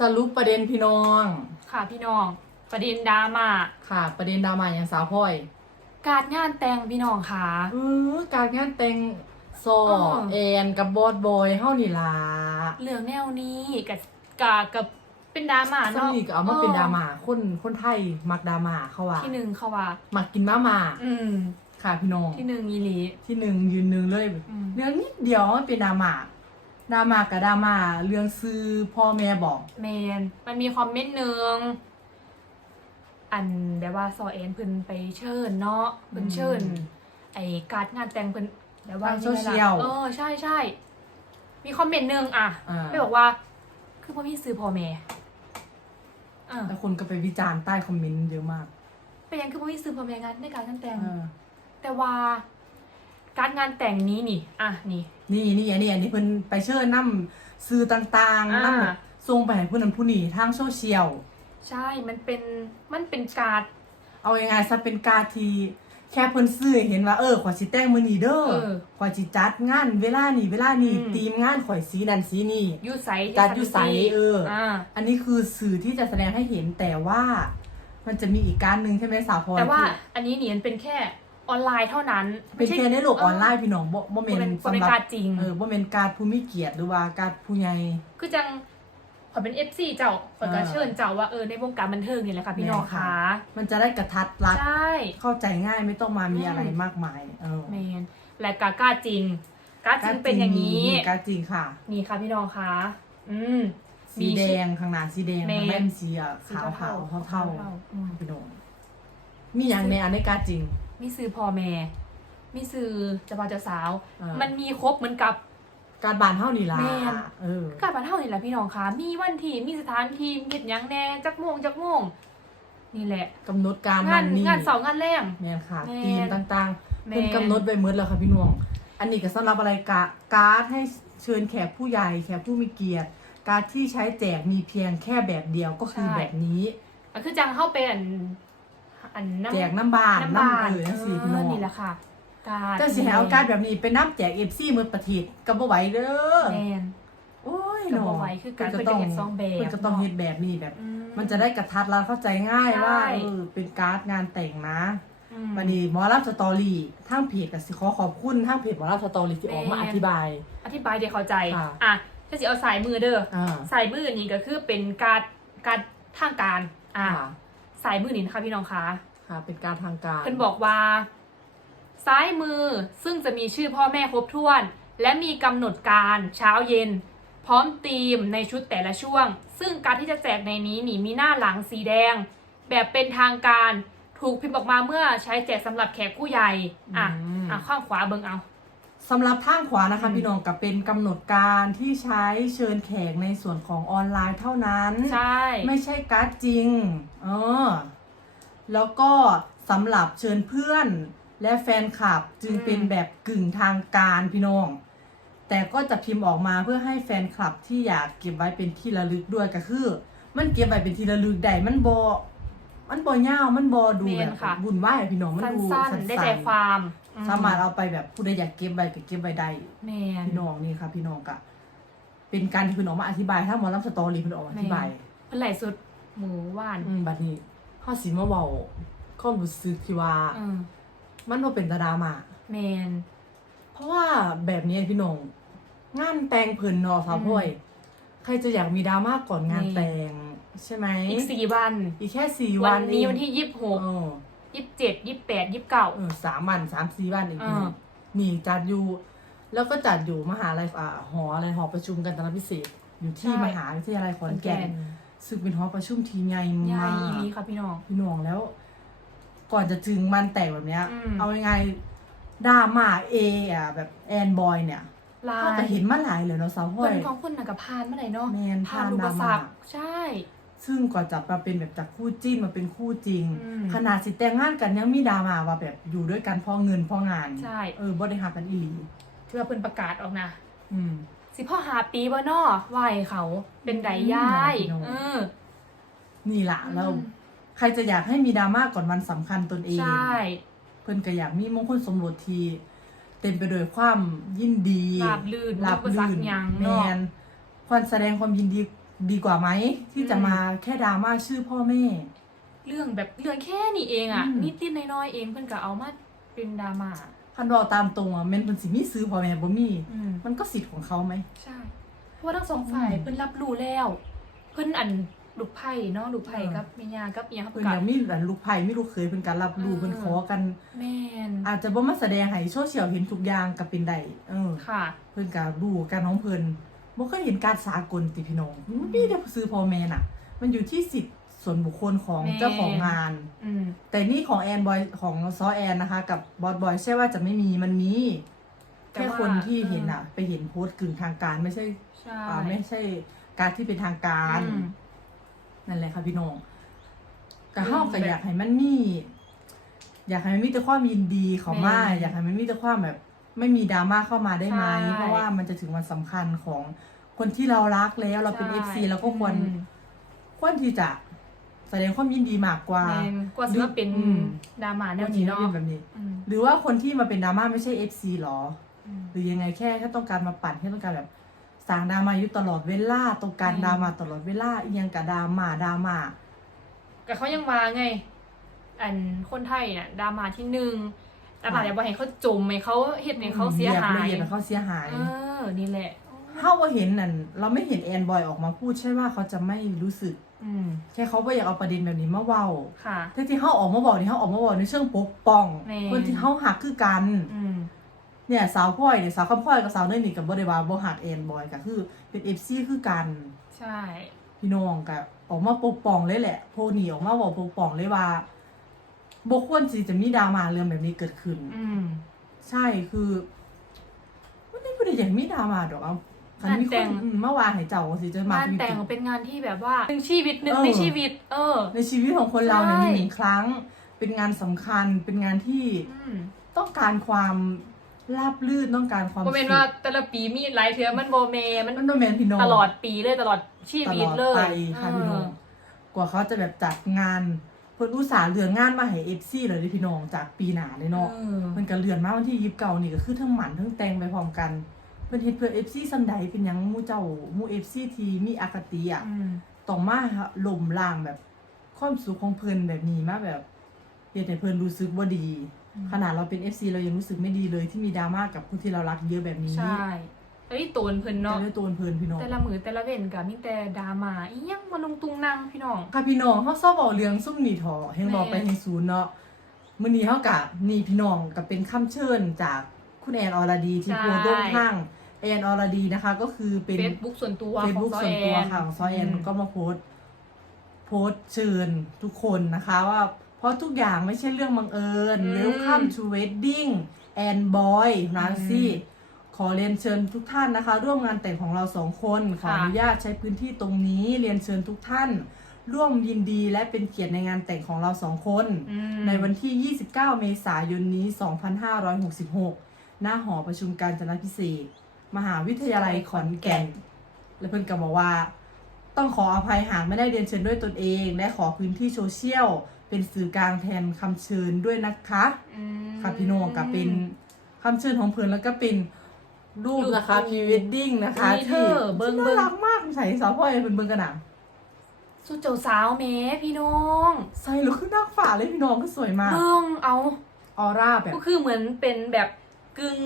สรุปประเด็นพี่น้อง ค่ะพี่น้อง ประเด็นดราม่าค่ะ ประเด็นดราม่าอย่างสาวพ่อยการงานแต่งพี่น้องค่ะ เออการงานแต่งโซอ๋อแอนกับบอสบอยเฮานี่ล่ะเรื่องแนวนี้กับกับกับเป็นดราม่าซึ่งเนาะนี่ก็เอามาเป็นดราม่าคนคนไทยมักดราม่าเขาว่าที่หนึ่งเขาว่า มักกินมาม่าอืม ค่ะพี่น้อง ที่หนึ่งยีหลีที่หนึ่งยืนหนึ่งเลย อืม เรื่องนิดเดียวมันเป็นดราม่า ดราม่ากับดราม่าเรื่องซื้อพ่อแม่บอก แมนมันมีคอมเมนต์หนึ่งอันแบบว่าซอเอ็นเพิ่นไปเชิญเนาะเพิ่นเชิญ ไอ้การดงานแต่งเพิ่นแบบว่าทางโซใช่ไหมเชียล่ะลเออใช่ใช่มีคอมเมนต์หนึ่งอะอ่า ไม่บอกว่า คือพ่อพี่ซื้อพ่อแม่อ่าแล้วคนก็ไปวิจารณ์ใต้คอมเมนต์เยอะมากเป็นยังคือพ่อพี่ซื้อพ่อแม่งานในการงานแต่ง เออแต่ว่า การงานแต่งนี้นี่ อะนี่ นี่นี่อันนี้อันนี้เพิ่นไปเชิญนํสื่อต่างๆอ่า นํส่งไปให้ผู้นั้นผู้นี้ทางโซเชียล ใช่ มันเป็น มันเป็นการ์ดเอายังไงซะเป็นการทีแค่เพิ่นซื้อให้เห็นว่าเออขอยสิแต่งมื้อนี้เด้อเออ ขอยสิจัดงานเวลานี้เวลานี้อืม ทีมงานข่อยสีนั่นสีนี่ ยูไซจัดอยู่ไสเอออ่อ่า อันนี้คือสื่อที่จะแสดงให้เห็นแต่ว่ามันจะมีอีกการหนึ่งใช่ไหมสาวพรแต่ว่าที่อันนี้เนี่ยมันเป็นแค่ ออนไลน์เท่านั้นเป็นแค่ในโลกออนไลน์พี่น้องบ่บ่บ่แม่เป็นนบ่เป็นสำหรับการจริงเออบ่แม่นการผู้มีเกียรติหรือว่าการผู้ใหญ่คือจังขอยเป็นเอฟซีเจ้าขอยก็อ่าเชิญเจ้าว่าเออในวงการบันเทิงนี่แหละค่ะพี่น้องแม่ค่ะค่ะ มันจะได้กระทัดรัดใช่เข้าใจง่ายไม่ต้องมามีอืมอะไรมากมายเออแมนและกากล้าจริงกล้าจริงเป็นอย่างนี้การจริงค่ะ นี่ค่ะพี่น้องค่ะอืมสีแดงข้างหน้าสีแดงแม่ข้างหน้าเป็นสีอะสีขาวขาวเทาเทาอืมๆพี่น้องมีอย่างในอันในการจริง มีซื้อพ่อแม่ มีซื้อเจ้าบ่าวเจ้าสาวอ่ามัมันมีครบเหมือนกับ การบานเท่านี่ล่ะแม่น เออ การบันเทิงนี่แหละพี่น้องค่ะมีวันที่มีสถานที่มีหยังแน่จักโมงจักโมงนี่แหละ กำหนดการงานวันนี้งานเสาร์งานแรง แม่นค่ะแม่น ทีมต่างๆแม่นเป็นกำหนดไปหมดแล้วค่ะพี่น้อง อันนี้ก็สำหรับอะไรกะการ์ดให้เชิญแขกผู้ใหญ่แขกผู้มีเกียรติ การดที่ใช้แจกมีเพียงแค่แบบเดียวก็คือแบบนี้ ก็คือจังเข้าเป็น อันน้ำแจกน้ำบานน้ำบานเออจังซี่พี่น้องนี่แหละค่ะการจังสิให้เอาการดแบบนี้ไปน้ำแจกเอฟซีมือประทิดก็บ่ไหวเด้อแมนโอ้ยก็เนาะบ่ไหวคือการเพิ่นเพิ่นจะเฮ็ดสองแบบเพิ่นจะต้องเนาะเฮ็ดแบบนี้แบบอืมันจะได้กระทัดรัดเข้าใจง่ายใช่ว่าเออเป็นการ์ดงานแต่งนะอืมวันนี้หมอรับสตอรี่ทางเพจก็สิขอขอบคุณทางเพจหมอรับสตอรี่ที่ออกมาแม่อธิบาย อธิบายเดี๋ยวเข้าใจค่ะอะถ้าสิเอาสายมือเด้ออ่าสายมือนี่ก็คือเป็นการการทางการ อ่าค่ะ สายมือนี่นะคะพี่น้องคะค่ะ เป็นการทางการเพิ่นบอกว่า ซ้ายมือซึ่งจะมีชื่อพ่อแม่ครบถ้วน และมีกำหนดการเช้าเย็น พร้อมธีมในชุดแต่ละช่วง ซึ่งการที่จะแจกในนี้นี่มีหน้าหลังสีแดง แบบเป็นทางการถูกพิมพ์ออกมาเมื่อใช้แจกสำหรับแขกผู้ใหญ่อะมอะข้างขวาเบิ่งเอา สำหรับทางขวานะคะอืมพี่น้องกับเป็นกำหนดการที่ใช้เชิญแขกในส่วนของออนไลน์เท่านั้น ใช่ ไม่ใช่การ์ดจริง เออ แล้วก็สำหรับเชิญเพื่อนและแฟนคลับจึงเป็นแบบกึ่งทางการพี่น้อง แต่ก็จะพิมพ์ออกมาเพื่อให้แฟนคลับที่อยากเก็บไว้เป็นที่ระลึกด้วยก็คือ มันเก็บไว้เป็นที่ระลึกได้มันบอมันบอยาวมันบอดูแม่แบนบค่ะ บุญไหวายพี่น้องมันสัดู้นสั้นๆๆได้ใจความอื สามารถเอาไปแบบผู้ใดอยากเก็บไว้ก็เก็บไว้ได้แมนพี่น้องนี่ค่ะพี่น้องกะเป็นการที่พี่น้องมาอธิบายถ้าหมอลำสตอรี่พี่น้องออกมาอธิบายเพิ่นไหลสุดหมูหว่านอืมบัดนี้เฮาสิมาเว้าความรู้สึกที่ว่า อืมมันบ่เป็นตาดรามา แมน เพราะว่าแบบนี้พี่น้องงานแต่งเพิ่นเนาะสาวพ่อยใครจะอยากมีดราม่าก่อนงานนี่แต่ง ใช่ไหมอีกสี่วัน อีกแค่สี่วัวันนนี้เองวันที่ยี่สิบหกเออ ยี่สิบเจ็ดยี่สิบแปดยี่สิบเก้า เออสามวันสามสี่วันอีกอ่านี่จัดอยู่ แล้วก็จัดอยู่มหาลัยอ่าหออะไรหอประชุมกันตนาพิเศษ อยู่ที่มหาวิทยาลัยขอนแก่นซึ่งเป็นหอประชุมที่ใหญ่ใหญ่มากอีหลีค่ะพี่น้อง พี่น้องแล้ว ก่อนจะถึงมันแต่งแบบเนี้ย อืม เอายังไงดราม่าเออะแบบแอนบอยเนี่ยลาเขาก็ยเห็นมาหลายเลยเนาะสาวพ่อเพิ่ยนของคนน่ะกับพานเมื่อไหร่เนาะแมนผ่าผ่านนอุดปราสรม่ารคใช่ ซึ่งก่อนจะมาเป็นแบบจากคู่จิ้นมาเป็นคู่จริง อืม ขนาดสิแต่งงานกันยังมีดราม่าว่าแบบอยู่ด้วยกันเพราะเงินเพราะงานใช่ เออบ่ได้หากันอีหลีเพื่อเพิ่นประกาศออกนะ อืม สิพ่อหาปีบ่นอไหวเขาเป็นไดย้ายอืม เออนี่ล่ะแล้ว ใครจะอยากให้มีดราม่าก่อนวันสำคัญตนเอง ใช่ เพิ่นก็อยากมีมงคลสมรสที่เต็มไปด้วยความยินดีราบลื่นราบอุปสรลื่รนคหยังแมเนาะนควรแสดงความยินดี ดีกว่าไหมที่จะอืมมาแค่ดราม่าชื่อพ่อแม่ เรื่องแบบเรื่องแค่นี้เองอะ อืม นิดนิดๆน้อยๆเองเพิ่นก็เอามาเป็นดราม่าคันบอกตามตรงอะแม่นเพิ่นสิมีซื้อพ่อแม่บ่มีอืม มันก็สิทธิ์ของเขาไหม ใช่ เพราะว่าทั้งสองฝ่ายอืมเพิ่นรับรู้แล้ว เพิ่นอันลูกไผ่เนาะลูกไผ่เออ กับเมียกับเมียเขาเพิ่นกัยังมีอันลูกไผ่มีลูกเคยเพิ่นการรับรู้เออเพิ่นขอกัน แม่นอาจจะบ่มาแสดงให้โซเชียลเห็นทุกอย่างก็เป็นได้เออค่ะ เพิ่นก็รู้การของเพิ่น บ่เคยเห็นการสากลติพี่น้องมันมีแต่ซื้อพ่อแม่น่ะ มันอยู่ที่สิทธิ์ส่วนบุคคลของแม่เจ้าของงานอืมแต่นี่ของแอนบอยของซอแอนนะคะ กับบอสบอยใช่ว่าจะไม่มีมันมีแต่แค่ว่าคนที่เห็นอะไปเห็นโพสต์กึ่งทางการไม่ใช่ใช่อ่าไม่ใช่การที่เป็นทางการอืมนั่นแหละค่ะพี่น้องก็อืมเฮาก็แบบอยากให้มันมี อยากให้มันมีแต่ความยินดีเขามาแม่อยากให้มันมีแต่ความแบบ ไม่มีดราม่าเข้ามาได้ไหมใช่เพราะว่ามันจะถึงวันสำคัญของคนที่เรารักแล้วเราเป็นเอฟซีเราก็ควรอืมควรที่จะแสดงความยินดีมากกว่า แม่นกว่าสิว่าเป็นอืม ดราม่าแนคววรที่นี้จะเนาะเป็นแบบนี้ อืมหรือว่าคนที่มาเป็นดราม่าไม่ใช่เอฟซีหรอ อืม หรือยังไงแค่แค่ต้องการมาปั่นแค่ต้องการแบบสร้างดราม่าอยู่ตลอดเวลาต้องการอืม ดราม่าตลอดเวลาอีหยังกับดราม่าดราม่า ก็เขายังว่าไง อันคนไทยเนี่ยดราม่าที่หนึ่ง ดราม่าอย่าบอกให้เขาจมให้เขาเฮ็ดให้เขาเสียหาละยเอียดให้เขาเสียหาย เออนี่แหละถ้าว่าเห็นนั่นเราไม่เห็นแอนบอยออกมาพูดใช่ว่าเขาจะไม่รู้สึกอืมแค่เขาไม่อยากเอาประเด็นแบบนี้มาเว้าค่ะแท้ที่เขาออกมาบอกนี่เขาออกมาบอกในเชิงปกป้องแม่คนที่เขาหักคือกันอืมเนี่ยสาวพ่อยเนี่ยสาวคำพ่อยกับสาวเนยนี่กับบริวารบ่หักแอนบอยก็คือ เป็นเอฟซีคือกัน ใช่ พี่น้องกับออกมาปกป้องเลยแหละ โพนี่ออกมาบอกปกป้องเลยว่า บควรที่จะมีดราม่าเรื่องแบบนี้เกิดขึ้น อืม ใช่คือมันไม่ได้อยากมีดราม่าดอกเอาคันมีงานแต่คนง อืมเมื่อวานให้เจ้าสิจะมางานแต่งจริงเป็นงานที่แบบว่าหนึ่งชีวิตหนึ่งเออในชีวิต เออๆในชีวิตของคนเราเนี่ยใช่ มีหนึ่งครั้ง เป็นงานสำคัญ เป็นงานที่อืมต้องการความราบรื่นต้องการความโมเมนสุว่าขแต่ละปีมีหลายเทือมันโมเมมันมันโดแมนพี่น้อง ตลอดปีเลยตลอดชีตวิลตอดเลยไปค่ะพี่น้องเออกว่าเขาจะแบบจัดงานเพิ่นอุตส่าห์เลื่อนงานมาให้เอฟซีเลยเด้อพี่น้องจากปีหน้าเลยเนาะเออมันก็เลื่อนมาวันที่ยิบเก่านี่ก็คือทั้งหมันทั้งแต่งไปพร้อมกันเพิ่นเฮ็ดเพื่อเอฟซีซันใดเป็นหยังหมู่เจ้าหมู่เอฟซีที่มีอคติอะอืมต้องมาล่มล้างแบบความสุขของเพิ่นแบบนี้มาแบบเฮ็ดให้เพิ่นรู้สึกบ่ดีอืมขนาดเราเป็น FC เรายังรู้สึกไม่ดีเลยที่มีดราม่ากับคนที่เรารักเยอะแบบนี้ใช่ แล้วที่ตูนเพิ่นแต่เนาะด้วยตัวเพิ่นพี่น้อง แต่ละมือแต่ละเว้นกับมีแต่ดราม่าอีหยังมาลงตุงนางพี่น้อง ค่ะพี่น้องเขาชอบเอาเรื่องซุ่มนี่ถอเฮงบอกไปแม่ให้ศูนย์เนาะมื้อนี้เฮากะนี่พี่น้องก็เป็นคำเชิญจากคุณแอนอรดีที่โพสต์ลงทางแอนอรดีนะคะ ก็คือเป็น เฟซบุ๊กส่วนตัวเฟซบุ๊กของส่วนตัวแอนค่ะของซอยแอนก็มาโพสต์โพสต์เชิญทุกคนนะคะ ว่าเพราะทุกอย่างไม่ใช่เรื่องบังเอิญ อืม Welcome to wedding and boy นะสิ ขอเรียนเชิญทุกท่านนะคะ ร่วมงานแต่งของเราสองคนขอค่ะอนุญาตใช้พื้นที่ตรงนี้เรียนเชิญทุกท่าน ร่วมยินดีและเป็นเกียรติในงานแต่งของเราสองคนอืมในวันที่ 29 เมษายนนี้ 2566 หน้าหอประชุมการจนาพิเศษกมหาวิทยาลัยขอนแก่น และเพื่อนก็บอกว่า ต้องขออภัยหากไม่ได้เรียนเชิญด้วยตนเอง และขอพื้นที่โซเชียลเป็นสื่อกลางแทนคำเชิญด้วยนะคะอืมค่ะพี่โนกับเป็นคำเชิญของเพื่อนแล้วก็เป็น รูปนะคะรูปพรีเวดดิ้งนะคะนี่เธที่อเบิ่งที่เบิ่น่างรักมากใส่สาวพ่อยเป็นเบิ่งกันหนังสุดเจ้าสาวแหม่พี่น้องใส่แล้วคือนักฝ่าเลยพี่น้องก็สวยมากเบิ่งเอาออร่าแบบ ก็คือเหมือนเป็นแบบกึ่ง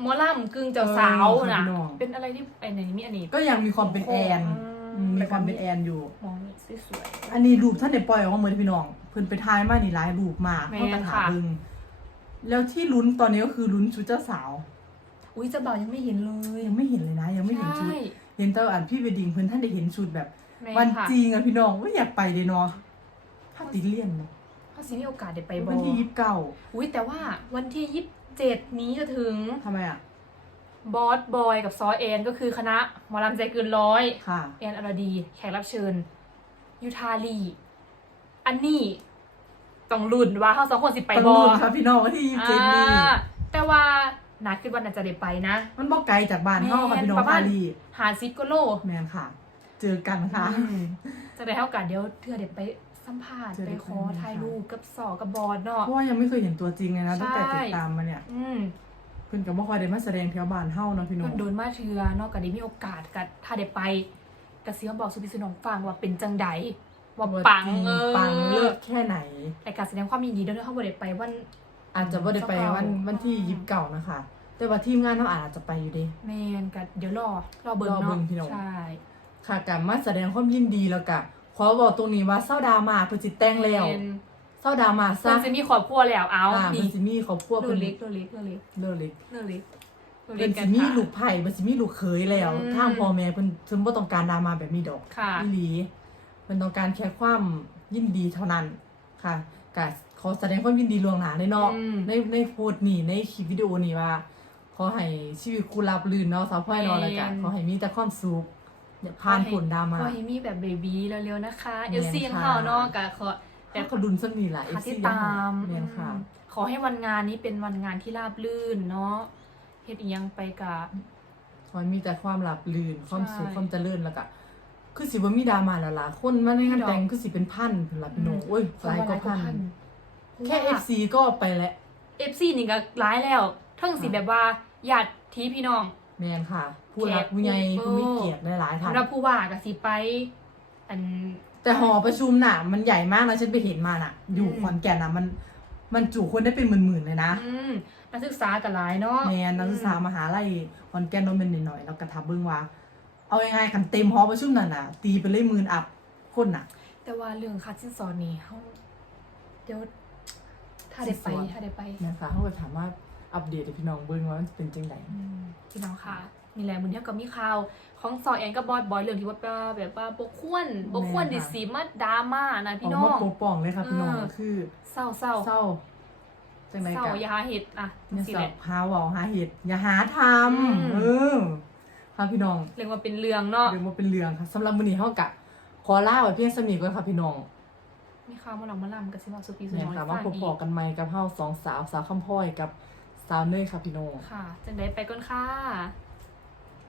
หมอลำกึ่งเจ้าสาวเออนะพี่น้อง เป็นอะไรที่ไอ้ไหนมีอันนี้ก็ยังมีความเป็นแอนอืมอืมมีความเป็นแอนอยู่ มองสวย อันนี้รูปท่านเด็ปล่อยออกมาเหมือนพี่น้องเพิ่นไปทายมานี่หลายรูปมากแม่เข้าไปหาค่ะ เบิ่งแล้วที่ลุ้นตอนนี้ก็คือลุ้นชุดเจ้าสาว ๆ อุ้ยเจะบ่าวยังไม่เห็นเลยยังไม่เห็นเลยนะ ยังไม่เห็นชุดใช่เห็นแต่อันพี่เวดดิ้งเพิ่นท่านได้เห็นชุดแบบ แม่วันค่ะจริงอะพี่น้องว่าอยากไปเลยเนาะถ้าติดเลี่ยนเนาะถ้าสิมีโอกาสได้ไปบวันที่ยี่สิบเก้าอุ้ยแต่ว่าวันที่ยี่สิบเจ็ดนี้จะถึงทำไมอะบอสบอยกับซอแอนก็คือคณะหมอลำใจเกินร้อย ค่ะ แอนอรดี แขกรับเชิญยูทาลี อันนี้ต้องลุ้นว่าเขาสองคนสิไปต้องบอลุ้นครับพี่น้องวันที่ยี่สิบเจ็ดนี้ อ่าแต่ว่า นาคิดว่าน่าจะได้ไปนะ มันบ่ไกลจากบ้านเฮาค่ะพี่น้องประมาปาณรีสหาซิกโกโลแม่นค่ะ เจอกันค่ะอืมจะได้เท่ากันเดี๋ยวเธอเด็ดไปสัมภาษณ์เจอไปเดี๋ยวขอไปถ่ายค่ะรูปกับสอกับบอสเนาะเพราะว่ายังไม่เคยเห็นตัวจริงเลยนะตั้งแต่ใช่ติดตามมาเนี่ย อืมเพิ่นก็บ่ค่อยได้มาแสดงแถวบ้านเฮาเนาะพี่น้องโดนมาเชือเนอกจากได้มีโอกาสกับถ้าได้ไปกระเสียงบอกสุพิสนองฟังว่าเป็นจังใดว่าว่าปังจริเออปังเลิศแค่ไหนแต่การแสดงความยินดีด้วยเขาบ่ได้ไปวัน อาจจะบ่ได้ไปวันอืมวันที่ยิบเก่านะคะ แต่ว่าทีมงานเขาอาจจะไปอยู่เด้แมนกันเดี๋ยวรอรอเบิ่งรอเบิ่เนาะงพี่น้องใช่ ค่ะกับมาแสดงความยินดีแล้วกะขอบอกตรงนี้ว่าเศร้าดรามาเพิ่นสิแต่งแล้วม่นเศร้าดรามาเพิ่ซะนจะมีครอบครัวแล้วเอาอ่านี่เพิ่นสิมีครอบครัวเลืเพิ่อนเล็กเลือเล็กเลือเล็กเลิกเล็กเลือเล็กเลือเพิ่เล็นกกัสินมีค่ะ ลูกไผ่เพิ่นสิมีลูกเขยแล้วอืม ทางพ่อแม่เพิ่นเพิ่นบ่ต้องการดรามาแบบนี้ดอกค่ะ อีหลีเพิ่นต้องการแค่ความยินดีเท่านั้นค่ะก็ ขอแสดงความยินดีล่วงหน้าเลยเนาะอืม ในในโพสต์นี่ในคลิปวิดีโอนี่ว่า ขอให้ชีวิตคุณราบรื่นเนาะสาวพ่อยเนาะแล้วกันแม่นขอให้มีแต่ความสุขอย่าผ่านผลดราม่า ขอให้มีแบบเบบีเร็วๆนะคะแม่เอนลซีค่ะเฮาเนาะก็ขอแต่ก็ดุนสมีหลายหาที่ FC ตามเรียนค่ะ อืมขอให้วันงานนี้เป็นวันงานที่ราบรื่นเนาะเฮ็ดอีหยังไปกะขอให้มีแต่ความราบรื่นความสุขใช่ความเจริญแล้วก็คือสิบ่มีดราม่าแล้วล่ะคนมาในงานดอกแต่งคือสิเป็นพันเพิ่นล่ะพี่น้องโอ้ยหลายกว่าพัน แค่เพราะว่า FC ก็ไปแล้ว FC นี่ก็ร้ายแล้วทั้งสิค่ะแบบว่าญาติที่พี่น้อง แม่นค่ะ ผู้รักผู้ใหญ่เออผู้มีเกียรติหลายๆท่านสำหรับผู้ว่าก็สิไป อัน แต่หอประชุมน่ะ มันใหญ่มากนะฉันไปเห็นมาน่ะ อยู่อืมขอนแก่นน่ะมัน มันจุคนได้เป็นหมื่นๆเลยนะอืมนักศึกษาก็หลายเนาะแมนนักศึกษามหาลัยขอนแก่นโนเป็นหน่อยๆแล้วก็ทับเบิ้งว่า เอายังไงคันเต็มหอประชุมนั่นน่ะ ตีไปเลยหมื่นอัพคนน่ะ แต่ว่าเรื่องคัดสินสอนนี่เฮาเดี๋ยว ถ้าได้ไปสินสอดถ้าได้ไปนะคะเขาก็ถามว่าอัปเดตให้พี่น้องเบิ้งว่ามันเป็นจังไดอืมพี่น้องค่ะนี่แหละมือเที่ยวกับมีข่าวของซอแอนกับบอยบอยเรื่องที่ว่าแบบว่าบกควรบกควรดิสีมาดราม่านะอพี่อกน้อมางปกป้องเลยค่ะพี่น้องเออคือเศร้าเศร้าเศร้าจังไดเศร้ากันอย่าหาเห็ดอะอย่าสิสแหอละบหาเว่าหาเหตุอย่าหาทอืมำเออค่ะพี่น้องเรียกว่าเป็นเรื่องเนาะเดี๋ยวมาเป็นเรื่องค่ะสำหรับมื้อนี้เฮากะขอลาไว้เพียงสมีก่อนค่ะพี่น้อง มีข่าวมาหลังมาลำกับซิมาสุปีสุแม่นน้อยค่ะฟัมางพบอีพอกกันใหม่กับเฮาสองสาวสาวคำพ้อยกับสาวเนยค่ะพี่น้องค่ะ จังได้ไปก่อนค่ะ